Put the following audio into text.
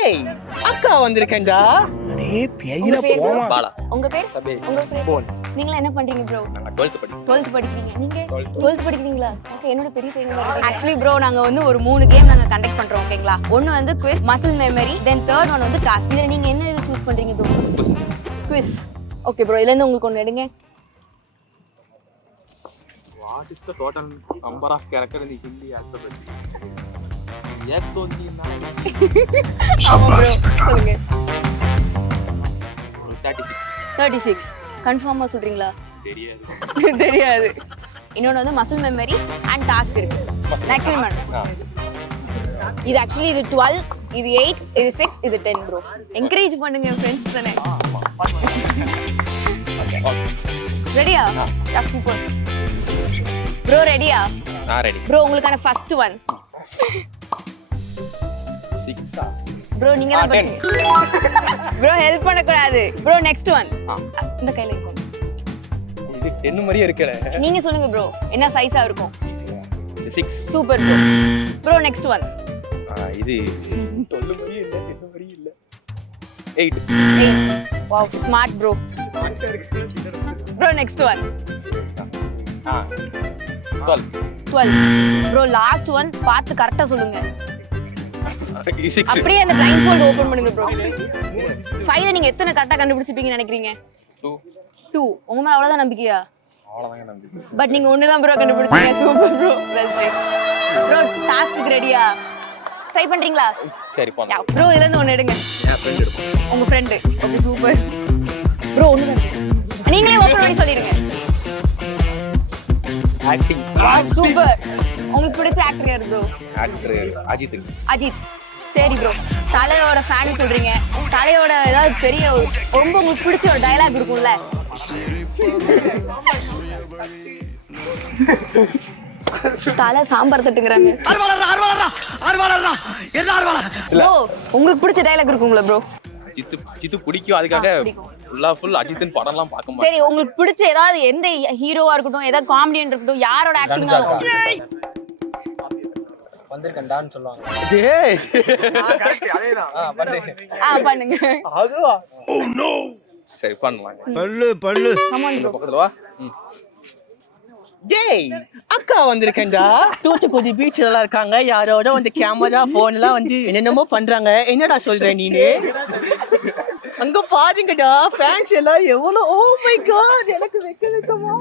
டேய் அக்கா வந்திருக்கேன்டா. டேய் பேயில போமா பாலா. உங்க பேர்? சபேஷ். உங்க பேர்? போன். நீங்க என்ன பண்றீங்க ப்ரோ? நான் 12th படிக்கிறேன். 12th படிக்கிறீங்க. நீங்க 12th படிக்கிறீங்களா? ஓகே, என்னோட பெரிய பையன். ஆக்சுவலி ப்ரோ நாங்க வந்து ஒரு 3 கேம் நாங்க கண்டக்ட் பண்றோம் ஓகேங்களா? ஒன்னு வந்து quiz, muscle memory, then third one வந்து டாஸ்க். இதுல நீங்க என்ன இது சூஸ் பண்றீங்க ப்ரோ? குவிஸ். ஓகே ப்ரோ, இதுல இருந்து உங்களுக்கு ஒன்னு எடுங்க. What is the total number of characters in Hindi alphabet? Yes, don't you know? சபாஸ் சொல்லுங்க. 36. 36. கன்ஃபார்மா சொல்றீங்களா? தெரியாது. தெரியாது. இன்னொன்னு வந்து மசில் மெமரி அண்ட் டாஸ்க் இருக்கு. ஆக்சுவலி மேடம் இது ஆக்சுவலி இது 12, இது 8, இது 6, இது 10 ப்ரோ. என்கரேஜ் பண்ணுங்க ஃப்ரெண்ட்ஸ் தானே. ரெடியா? சூப்பர். ப்ரோ ரெடியா? நான் ரெடி. ப்ரோ உங்களுக்கான ஃபர்ஸ்ட் ஒன். 6 ப்ரோ நீங்க தான் படிச்சீங்க. ப்ரோ ஹெல்ப் பண்ண கூடாது. Bro next one. இந்த கையில இருக்கும். இது 10 மாதிரியே இருக்கல. நீங்க சொல்லுங்க ப்ரோ. என்ன சைஸா இருக்கும்? 6. Super bro. Bro next one. இது 12 மாதிரியே இல்ல, 10 மாதிரியே இல்ல. 8. 8. Wow, smart bro. Bro next one. 12. 12. Bro last one பார்த்து கரெக்ட்டா சொல்லுங்க. 6. அப்படியே அந்த பிளைண்ட் ஃபோல்ட் ஓபன் பண்ணுங்க ப்ரோ. 5ல நீங்க எத்தனை கரெக்ட்டா கண்டுபிடிச்சிப்பீங்கன்னு நினைக்கிறீங்க? 2. 2. உங்க மேல அவ்வளவுதான் நம்பிக்கையா? அவ்வளவுதான் நம்பிக்கை. பட் நீங்க ஒண்ணு தான் ப்ரோ கண்டுபிடிச்சீங்க. Super bro. Well try. Bro டாஸ்க்கு ரெடியா? ட்ரை பண்றீங்களா? சரி போங்க. ப்ரோ இதுல இருந்து ஒன்னு எடுங்க. என் ஃப்ரெண்ட் எடுப்போம். உங்க ஃப்ரெண்ட். Okay super. ப்ரோ ஒன்னு தான். நீங்களே ஓபன் பண்ணி சொல்லிருங்க. ஆக்டிங். சூப்பர். உங்களுக்கு பிடிச்ச ஆக்டர் யாரு ப்ரோ? ஆக்டர் அஜித். அஜித். சரி ப்ரோ. தலையோட ஃபேன் சொல்றீங்க. தலையோட ஏதாவது பெரிய ரொம்ப உங்களுக்கு பிடிச்ச ஒரு டயலாக் இருக்கும்ல? தலை சாம்பார் தட்டுங்கறாங்க. ப்ரோ உங்களுக்கு பிடிச்ச டயலாக் இருக்கும்ல ப்ரோ? அஜித் பிடிக்கும், அதுக்காக ஃபுல் அஜித்தின் படம்லாம் பார்க்க மாட்டேன். சரி உங்களுக்கு பிடிச்ச ஏதாவது எந்த ஹீரோவா இருக்கட்டும், ஏதாவது காமெடியன் இருக்கட்டும், யாரோட ஆக்டிங்கா இருக்கும்? வந்திருக்கேன்டான்னு சொல்லுவாங்க. டேய் கரெக்ட் அதேதான். பண்ணுங்க. அதுவா? Oh no. சரி பண்ணலாம். பல்லு இந்த பக்கத்துல வா. டேய் அக்கா வந்திருக்கேன்டா. தூத்துக்குடி பீச்ல இருக்காங்க. யாரோட வந்து கேமரா போன்லாம் வந்து என்னென்னமோ பண்றாங்க. என்னடா சொல்ற நீனு? அங்க பாருங்கடா ஃபேன்ஸ் எல்லாம் எவ்வளவு. ஓ மை காட் எனக்கு வெக்கமா.